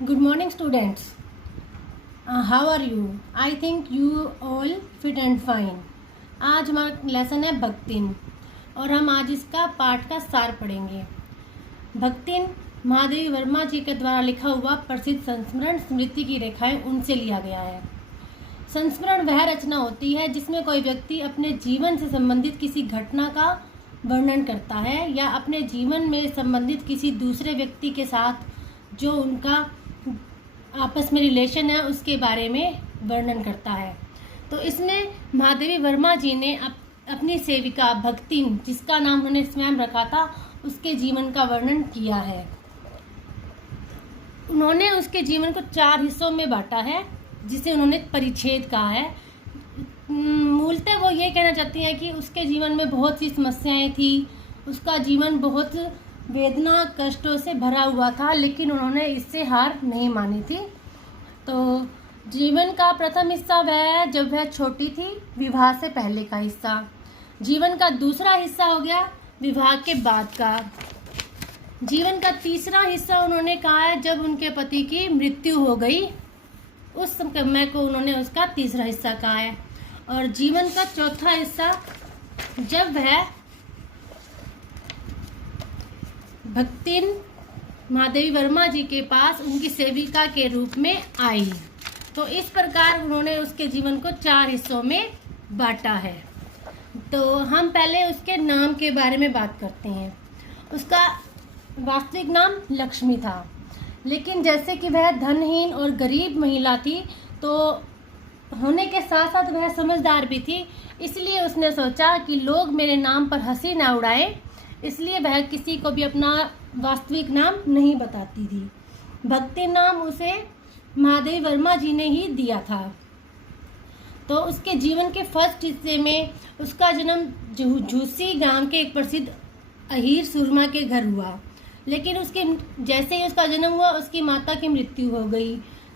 Good morning, students. How are you? I think you all fit and fine. आज हमारा lesson है भक्तिन और हम आज इसका पाठ का सार पढ़ेंगे। भक्तिन महादेवी वर्मा जी के द्वारा लिखा हुआ प्रसिद्ध संस्मरण स्मृति की रेखाएं उनसे लिया गया है। संस्मरण वह रचना होती है जिसमें कोई व्यक्ति अपने जीवन से संबंधित किसी घटना का वर्णन करता है या अपने जीवन में संबंधित किसी दूसरे व्यक्ति के साथ जो उनका आपस में रिलेशन है उसके बारे में वर्णन करता है। तो इसमें महादेवी वर्मा जी ने अपनी सेविका भक्तिन, जिसका नाम उन्होंने स्वयं रखा था, उसके जीवन का वर्णन किया है। उन्होंने उसके जीवन को 4 हिस्सों में बांटा है, जिसे उन्होंने परिच्छेद कहा है। मूलतः वो ये कहना चाहती हैं कि उसके जीवन में बहुत सी समस्याएं थी, उसका जीवन बहुत वेदना कष्टों से भरा हुआ था, लेकिन उन्होंने इससे हार नहीं मानी थी। तो जीवन का प्रथम हिस्सा वह है जब वह छोटी थी, विवाह से पहले का हिस्सा। जीवन का दूसरा हिस्सा हो गया विवाह के बाद का। जीवन का तीसरा हिस्सा उन्होंने कहा है जब उनके पति की मृत्यु हो गई, उस समय को उन्होंने उसका तीसरा हिस्सा कहा है। और जीवन का चौथा हिस्सा जब वह भक्तिन महादेवी वर्मा जी के पास उनकी सेविका के रूप में आई। तो इस प्रकार उन्होंने उसके जीवन को 4 हिस्सों में बांटा है। तो हम पहले उसके नाम के बारे में बात करते हैं। उसका वास्तविक नाम लक्ष्मी था, लेकिन जैसे कि वह धनहीन और गरीब महिला थी, तो होने के साथ साथ वह समझदार भी थी। इसलिए उसने सोचा कि लोग मेरे नाम पर हंसी ना उड़ाएं, इसलिए वह किसी को भी अपना वास्तविक नाम नहीं बताती थी। भक्ति नाम उसे महादेवी वर्मा जी ने ही दिया था। तो उसके जीवन के फर्स्ट हिस्से में उसका जन्म झूसी गांव के एक प्रसिद्ध अहीर सुरमा के घर हुआ, लेकिन उसके जैसे ही उसका जन्म हुआ उसकी माता की मृत्यु हो गई।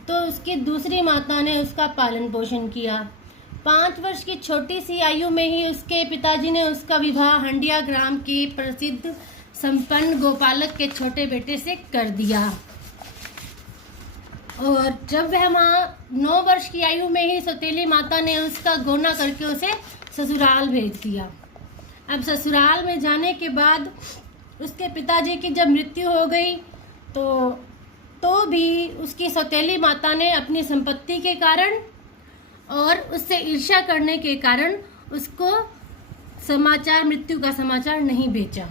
तो उसकी दूसरी माता ने उसका पालन पोषण किया। 5 वर्ष की छोटी सी आयु में ही उसके पिताजी ने उसका विवाह हंडिया ग्राम के प्रसिद्ध संपन्न गोपालक के छोटे बेटे से कर दिया। और जब वह 9 वर्ष की आयु में ही सौतेली माता ने उसका गोना करके उसे ससुराल भेज दिया। अब ससुराल में जाने के बाद उसके पिताजी की जब मृत्यु हो गई तो भी उसकी सौतेली माता ने अपनी संपत्ति के कारण और उससे ईर्ष्या करने के कारण उसको मृत्यु का समाचार नहीं भेजा।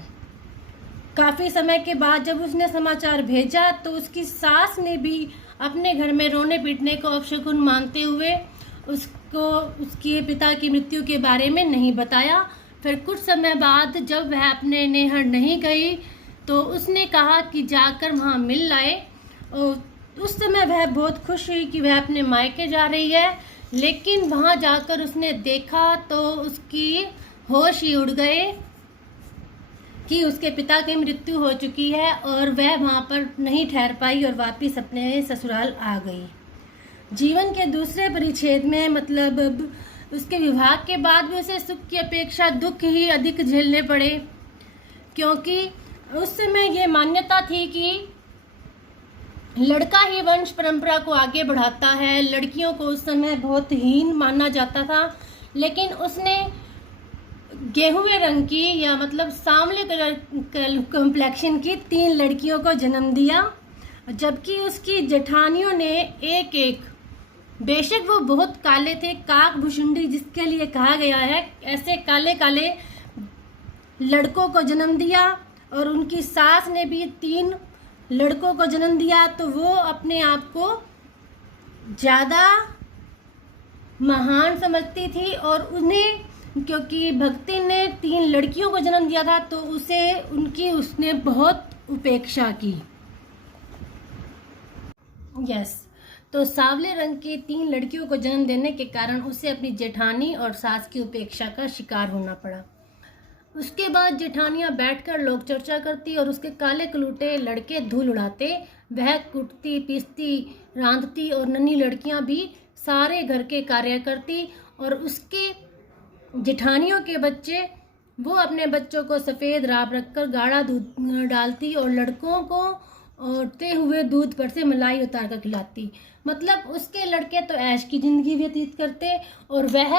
काफ़ी समय के बाद जब उसने समाचार भेजा तो उसकी सास ने भी अपने घर में रोने पीटने को अपशकुन मानते हुए उसको उसके पिता की मृत्यु के बारे में नहीं बताया। फिर कुछ समय बाद जब वह अपने नैहर नहीं गई तो उसने कहा कि जाकर वहाँ मिल लाए। उस समय वह बहुत खुश हुई कि वह अपने मायके जा रही है, लेकिन वहाँ जाकर उसने देखा तो उसकी होश ही उड़ गए कि उसके पिता की मृत्यु हो चुकी है और वह वहाँ पर नहीं ठहर पाई और वापस अपने ससुराल आ गई। जीवन के दूसरे परिच्छेद में मतलब उसके विवाह के बाद भी उसे सुख की अपेक्षा दुख ही अधिक झेलने पड़े, क्योंकि उस समय ये मान्यता थी कि लड़का ही वंश परंपरा को आगे बढ़ाता है। लड़कियों को उस समय बहुत हीन माना जाता था, लेकिन उसने गेहुए रंग की या मतलब सांवले कलर कॉम्प्लेक्शन की 3 लड़कियों को जन्म दिया, जबकि उसकी जेठानियों ने एक बेशक वो बहुत काले थे, काक भुषुंडी जिसके लिए कहा गया है, ऐसे काले काले लड़कों को जन्म दिया। और उनकी सास ने भी 3 लड़कों को जन्म दिया। तो वो अपने आप को ज़्यादा महान समझती थी और उन्हें, क्योंकि भक्ति ने 3 लड़कियों को जन्म दिया था तो उसने बहुत उपेक्षा की। तो सांवले रंग की 3 लड़कियों को जन्म देने के कारण उसे अपनी जेठानी और सास की उपेक्षा का शिकार होना पड़ा। उसके बाद जेठानियां बैठकर लोक चर्चा करती और उसके काले कलूटे लड़के धूल उड़ाते। वह कुटती पीसती रांधती और नन्ही लड़कियां भी सारे घर के कार्य करती। और उसके जेठानियों के बच्चे वो अपने बच्चों को सफ़ेद राब रखकर गाढ़ा दूध डालती और लड़कों को और ते हुए दूध पर से मलाई उतार कर खिलाती। मतलब उसके लड़के तो ऐश की जिंदगी व्यतीत करते और वह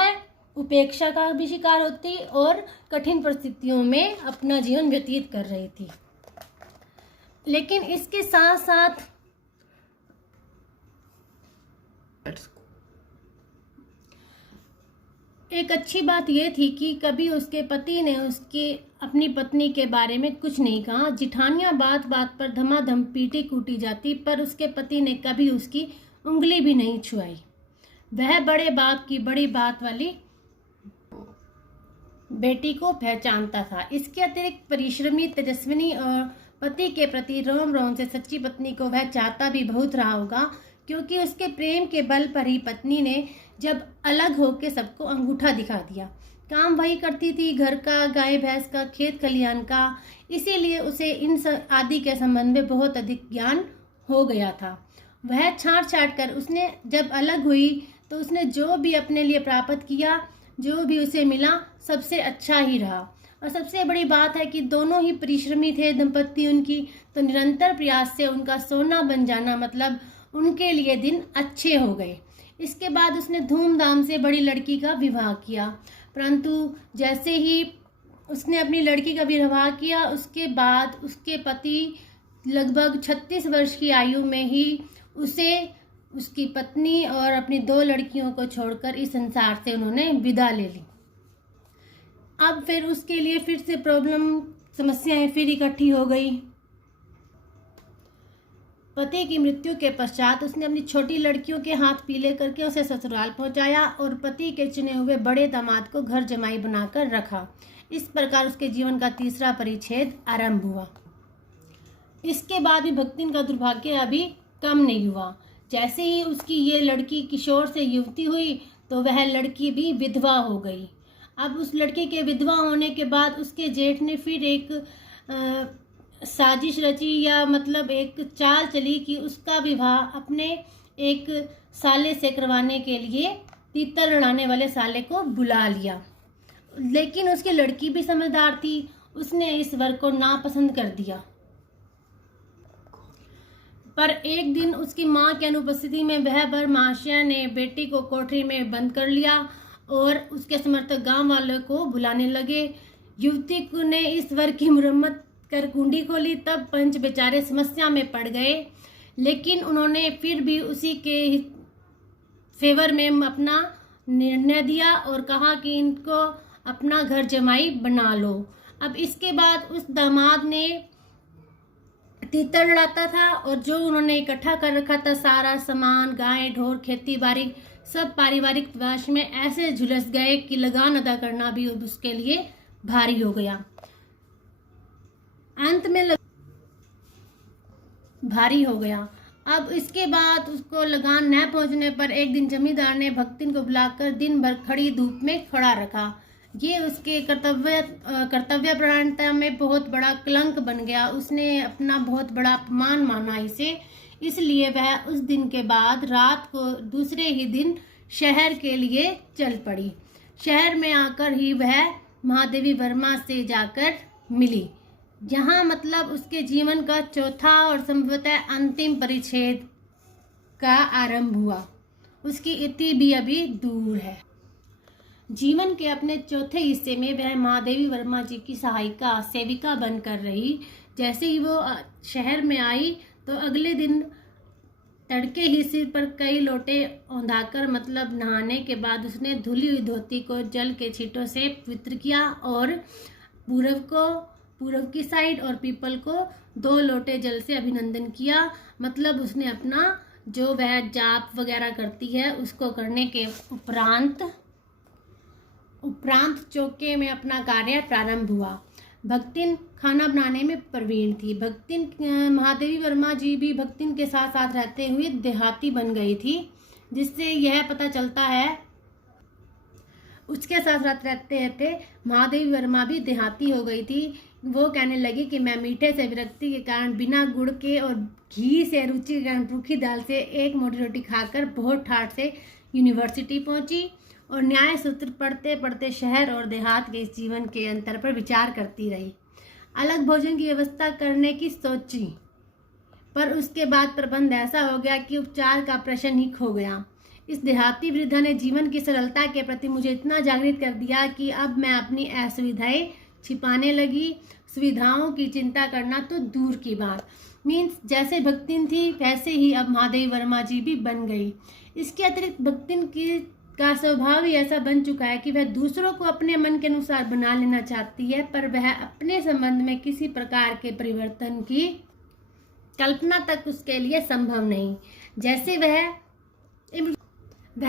उपेक्षा का भी शिकार होती और कठिन परिस्थितियों में अपना जीवन व्यतीत कर रही थी। लेकिन इसके साथ साथ एक अच्छी बात यह थी कि कभी उसके पति ने उसकी अपनी पत्नी के बारे में कुछ नहीं कहा। जिठानियां बात बात पर धमाधम पीटी कूटी जाती, पर उसके पति ने कभी उसकी उंगली भी नहीं छुआई। वह बड़े बाप की बड़ी बात वाली बेटी को पहचानता था। इसके अतिरिक्त परिश्रमी, तेजस्विनी और पति के प्रति रोम रोम से सच्ची पत्नी को वह चाहता भी बहुत रहा होगा, क्योंकि उसके प्रेम के बल पर ही पत्नी ने जब अलग होकर सबको अंगूठा दिखा दिया। काम वही करती थी, घर का, गाय भैंस का, खेत खलियान का, इसीलिए उसे इन आदि के संबंध में बहुत अधिक ज्ञान हो गया था। वह छांट छांट कर उसने जब अलग हुई तो उसने जो भी अपने लिए प्राप्त किया, जो भी उसे मिला, सबसे अच्छा ही रहा। और सबसे बड़ी बात है कि दोनों ही परिश्रमी थे दंपत्ति उनकी, तो निरंतर प्रयास से उनका सोना बन जाना मतलब उनके लिए दिन अच्छे हो गए। इसके बाद उसने धूमधाम से बड़ी लड़की का विवाह किया, परंतु जैसे ही उसने अपनी लड़की का विवाह किया, उसके बाद उसके पति लगभग 36 वर्ष की आयु में ही उसे, उसकी पत्नी और अपनी 2 लड़कियों को छोड़कर इस संसार से उन्होंने विदा ले ली। अब फिर उसके लिए फिर से समस्याएं फिर इकट्ठी हो गई। पति की मृत्यु के पश्चात उसने अपनी छोटी लड़कियों के हाथ पीले करके उसे ससुराल पहुंचाया और पति के चुने हुए बड़े दामाद को घर जमाई बनाकर रखा। इस प्रकार उसके जीवन का तीसरा परिच्छेद आरंभ हुआ। इसके बाद भी भक्तिन का दुर्भाग्य अभी कम नहीं हुआ। जैसे ही उसकी ये लड़की किशोर से युवती हुई तो वह लड़की भी विधवा हो गई। अब उस लड़की के विधवा होने के बाद उसके जेठ ने फिर एक साजिश रची, या मतलब एक चाल चली कि उसका विवाह अपने एक साले से करवाने के लिए तीतर लड़ाने वाले साले को बुला लिया। लेकिन उसकी लड़की भी समझदार थी, उसने इस वर को नापसंद कर दिया। पर एक दिन उसकी मां की अनुपस्थिति में वह वर महाशय ने बेटी को कोठरी में बंद कर लिया और उसके समर्थक गांव वालों को बुलाने लगे। युवती ने इस वर की मुरम्मत कर कुंडी खोली, तब पंच बेचारे समस्या में पड़ गए। लेकिन उन्होंने फिर भी उसी के फेवर में अपना निर्णय दिया और कहा कि इनको अपना घर जमाई बना लो। अब इसके बाद उस दामाद ने तीतर लड़ाता था और जो उन्होंने इकट्ठा कर रखा था सारा सामान, गाय ढोर, खेती बाड़ी, सब पारिवारिक तलाश में ऐसे झुलस गए कि लगान अदा करना भी उसके लिए भारी हो गया। अंत में भारी हो गया। अब इसके बाद उसको लगान न पहुंचने पर एक दिन जमींदार ने भक्तिन को बुलाकर दिन भर खड़ी धूप में खड़ा रखा। ये उसके कर्तव्य परायणता में बहुत बड़ा कलंक बन गया। उसने अपना बहुत बड़ा अपमान माना इसे, इसलिए वह उस दिन के बाद रात को दूसरे ही दिन शहर के लिए चल पड़ी। शहर में आकर ही वह महादेवी वर्मा से जाकर मिली, जहाँ मतलब उसके जीवन का चौथा और संभवतः अंतिम परिच्छेद का आरंभ हुआ। उसकी इति भी अभी दूर है। जीवन के अपने चौथे हिस्से में वह महादेवी वर्मा जी की सहायिका, सेविका बनकर रही। जैसे ही वो शहर में आई तो अगले दिन तड़के ही सिर पर कई लोटे औंधाकर मतलब नहाने के बाद उसने धुली हुई धोती को जल के छींटों से पवित्र किया और पूर्व की साइड और पीपल को 2 लोटे जल से अभिनंदन किया। मतलब उसने अपना जो वह जाप वगैरह करती है उसको करने के उपरांत चौके में अपना कार्य प्रारंभ हुआ। भक्तिन खाना बनाने में प्रवीण थी। महादेवी वर्मा जी भी भक्तिन के साथ साथ रहते हुए देहाती बन गई थी, जिससे यह पता चलता है उसके साथ साथ रहते रहते महादेवी वर्मा भी देहाती हो गई थी। वो कहने लगी कि मैं मीठे से विरक्ति के कारण, बिना गुड़ के और घी से रुचि के कारण रूखी दाल से एक मोटी रोटी खाकर बहुत ठाठ से यूनिवर्सिटी पहुंची और न्याय सूत्र पढ़ते पढ़ते शहर और देहात के इस जीवन के अंतर पर विचार करती रही। अलग भोजन की व्यवस्था करने की सोची, पर उसके बाद प्रबंध ऐसा हो गया कि उपचार का प्रश्न ही खो गया। इस देहाती वृद्धा ने जीवन की सरलता के प्रति मुझे इतना जागृत कर दिया कि अब मैं अपनी असुविधाएं छिपाने लगी। सुविधाओं की चिंता करना तो दूर की बात। मीन्स जैसे भक्तिन थी वैसे ही अब महादेवी वर्मा जी भी बन गई। इसके अतिरिक्त भक्तिन का स्वभाव ही ऐसा बन चुका है कि वह दूसरों को अपने मन के अनुसार बना लेना चाहती है, पर वह अपने संबंध में किसी प्रकार के परिवर्तन की कल्पना तक उसके लिए संभव नहीं। जैसे वह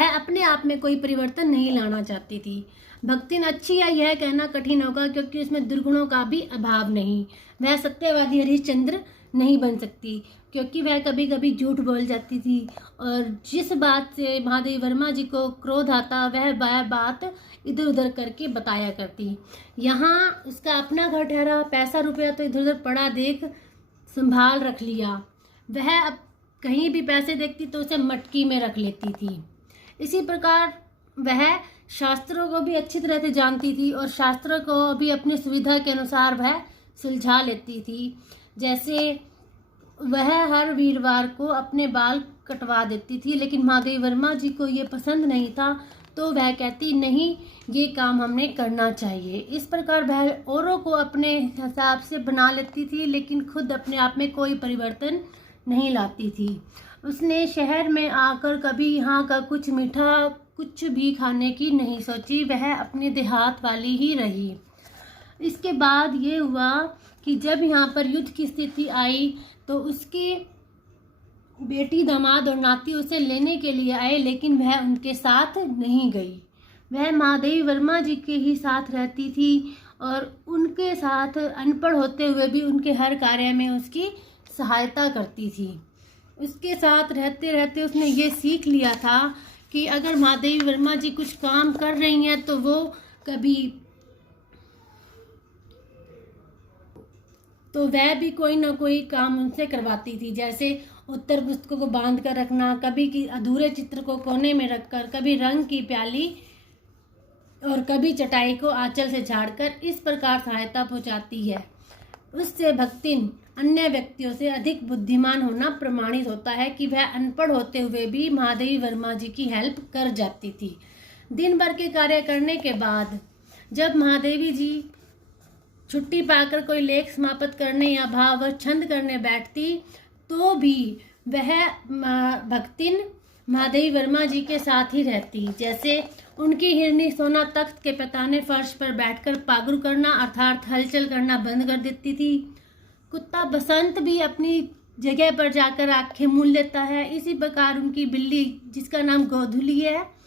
अपने आप में कोई परिवर्तन नहीं लाना चाहती थी। भक्तिन अच्छी है यह कहना कठिन होगा, क्योंकि उसमें दुर्गुणों का भी अभाव नहीं। वह सत्यवादी हरिश्चंद्र नहीं बन सकती, क्योंकि वह कभी कभी झूठ बोल जाती थी, और जिस बात से महादेवी वर्मा जी को क्रोध आता वह बात इधर उधर करके बताया करती। यहाँ उसका अपना घर ठहरा, पैसा रुपया तो इधर उधर पड़ा देख संभाल रख लिया। वह अब कहीं भी पैसे देखती तो उसे मटकी में रख लेती थी। इसी प्रकार वह शास्त्रों को भी अच्छी तरह से जानती थी, और शास्त्रों को भी अपनी सुविधा के अनुसार वह सुलझा लेती थी। जैसे वह हर वीरवार को अपने बाल कटवा देती थी, लेकिन महादेवी वर्मा जी को ये पसंद नहीं था, तो वह कहती नहीं, ये काम हमने करना चाहिए। इस प्रकार वह औरों को अपने हिसाब से बना लेती थी, लेकिन खुद अपने आप में कोई परिवर्तन नहीं लाती थी। उसने शहर में आकर कभी यहाँ का कुछ मीठा कुछ भी खाने की नहीं सोची, वह अपने देहात वाली ही रही। इसके बाद ये हुआ कि जब यहाँ पर युद्ध की स्थिति आई तो उसकी बेटी, दामाद और नाती उसे लेने के लिए आए, लेकिन वह उनके साथ नहीं गई। वह महादेवी वर्मा जी के ही साथ रहती थी, और उनके साथ अनपढ़ होते हुए भी उनके हर कार्य में उसकी सहायता करती थी। उसके साथ रहते रहते उसने ये सीख लिया था कि अगर महादेवी वर्मा जी कुछ काम कर रही हैं तो वो वह भी कोई ना कोई काम उनसे करवाती थी। जैसे उत्तर पुस्तकों को बांध कर रखना, कभी की अधूरे चित्र को कोने में रखकर, कभी रंग की प्याली और कभी चटाई को आंचल से झाड़कर, इस प्रकार सहायता पहुंचाती है। उससे भक्तिन अन्य व्यक्तियों से अधिक बुद्धिमान होना प्रमाणित होता है कि वह अनपढ़ होते हुए भी महादेवी वर्मा जी की हेल्प कर जाती थी। दिन भर के कार्य करने के बाद जब महादेवी जी छुट्टी पाकर कोई लेख समाप्त करने या भाव छंद करने बैठती, तो भी वह भक्तिन महादेवी वर्मा जी के साथ ही रहती। जैसे उनकी हिरनी सोना तख्त के पताने फर्श पर बैठकर पागुर करना अर्थात हलचल करना बंद कर देती थी। कुत्ता बसंत भी अपनी जगह पर जाकर आंखें मूंद लेता है। इसी प्रकार उनकी बिल्ली, जिसका नाम गोधुली है,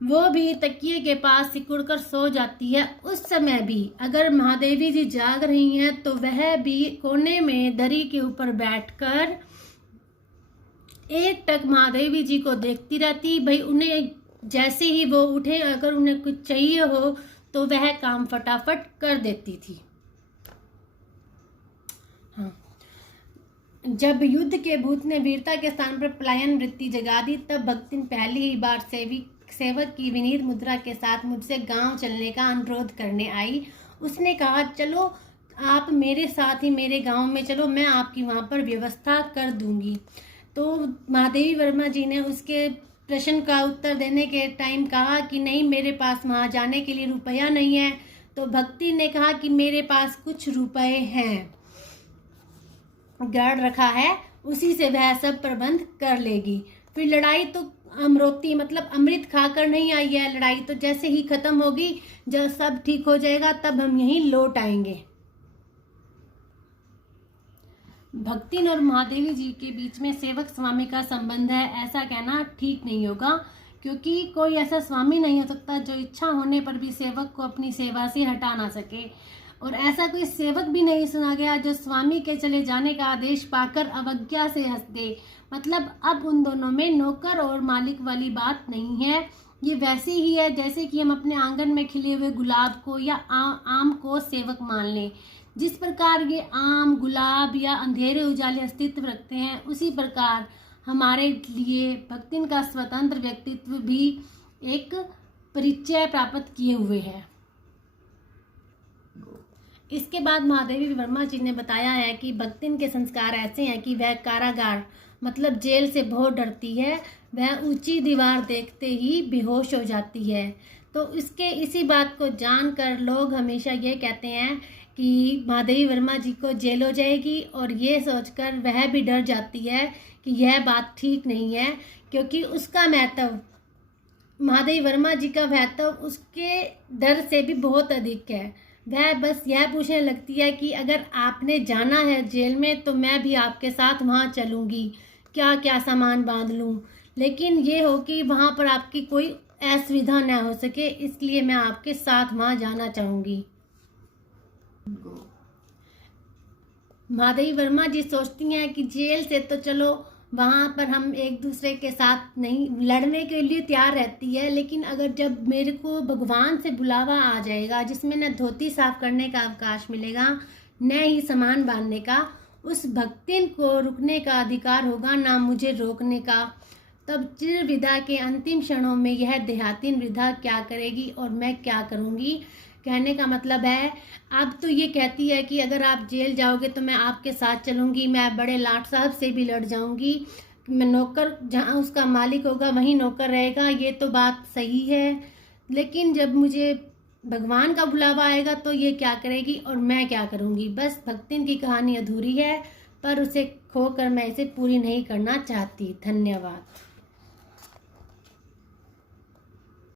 वो भी तकिए के पास सिकुड़कर सो जाती है। उस समय भी अगर महादेवी जी जाग रही हैं तो वह भी कोने में दरी के ऊपर बैठकर एक टक महादेवी जी को देखती रहती। भाई उन्हें जैसे ही वो उठे, अगर उन्हें कुछ चाहिए हो तो वह काम फटाफट कर देती थी। हाँ, जब युद्ध के भूत ने वीरता के स्थान पर पलायन वृत्ति जगा दी, तब भक्तिन पहली ही बार सेवक की विनीत मुद्रा के साथ मुझसे गांव चलने का अनुरोध करने आई। उसने कहा, चलो आप मेरे साथ ही मेरे गांव में चलो, मैं आपकी वहां पर व्यवस्था कर दूंगी। तो महादेवी वर्मा जी ने उसके प्रश्न का उत्तर देने के टाइम कहा कि नहीं, मेरे पास वहां जाने के लिए रुपया नहीं है। तो भक्ति ने कहा कि मेरे पास कुछ रुपए हैं, गार्ड रखा है, उसी से वह सब प्रबंध कर लेगी। फिर लड़ाई तो अमृति मतलब अमृत खाकर नहीं आई है। लड़ाई तो जैसे ही खत्म होगी, जब सब ठीक हो जाएगा, तब हम यहीं लौट आएंगे। भक्तिन और महादेवी जी के बीच में सेवक स्वामी का संबंध है, ऐसा कहना ठीक नहीं होगा, क्योंकि कोई ऐसा स्वामी नहीं हो सकता जो इच्छा होने पर भी सेवक को अपनी सेवा से हटा ना सके। और ऐसा कोई सेवक भी नहीं सुना गया जो स्वामी के चले जाने का आदेश पाकर अवज्ञा से हंस दे। मतलब अब उन दोनों में नौकर और मालिक वाली बात नहीं है। ये वैसे ही है जैसे कि हम अपने आंगन में खिले हुए गुलाब को या आम को सेवक मान लें। जिस प्रकार ये आम, गुलाब या अंधेरे उजाले अस्तित्व रखते हैं, उसी प्रकार हमारे लिए भक्तिन का स्वतंत्र व्यक्तित्व भी एक परिचय प्राप्त किए हुए है। इसके बाद महादेवी वर्मा जी ने बताया है कि भक्तिन के संस्कार ऐसे हैं कि वह कारागार मतलब जेल से बहुत डरती है, वह ऊंची दीवार देखते ही बेहोश हो जाती है। तो इसी बात को जानकर लोग हमेशा ये कहते हैं कि महादेवी वर्मा जी को जेल हो जाएगी, और ये सोचकर वह भी डर जाती है कि यह बात ठीक नहीं है, क्योंकि उसका महत्व, महादेवी वर्मा जी का महत्व उसके डर से भी बहुत अधिक है। वह बस यह पूछने लगती है कि अगर आपने जाना है जेल में तो मैं भी आपके साथ वहाँ चलूँगी, क्या क्या सामान बांध लूँ, लेकिन ये हो कि वहाँ पर आपकी कोई असुविधा न हो सके, इसलिए मैं आपके साथ वहाँ जाना चाहूँगी। महादेवी वर्मा जी सोचती हैं कि जेल से तो चलो वहाँ पर हम एक दूसरे के साथ नहीं लड़ने के लिए तैयार रहती है, लेकिन अगर जब मेरे को भगवान से बुलावा आ जाएगा जिसमें न धोती साफ करने का अवकाश मिलेगा न ही सामान बांधने का, उस भक्तिन को रुकने का अधिकार होगा ना मुझे रोकने का। तब चिर विदा के अंतिम क्षणों में यह देहातीन वृद्धा क्या करेगी और मैं क्या करूँगी। कहने का मतलब है, अब तो ये कहती है कि अगर आप जेल जाओगे तो मैं आपके साथ चलूँगी, मैं बड़े लाट साहब से भी लड़ जाऊँगी, मैं नौकर जहाँ उसका मालिक होगा वहीं नौकर रहेगा, ये तो बात सही है, लेकिन जब मुझे भगवान का बुलावा आएगा तो ये क्या करेगी और मैं क्या करूँगी। बस भक्तिन की कहानी अधूरी है, पर उसे खोकर मैं इसे पूरी नहीं करना चाहती। धन्यवाद।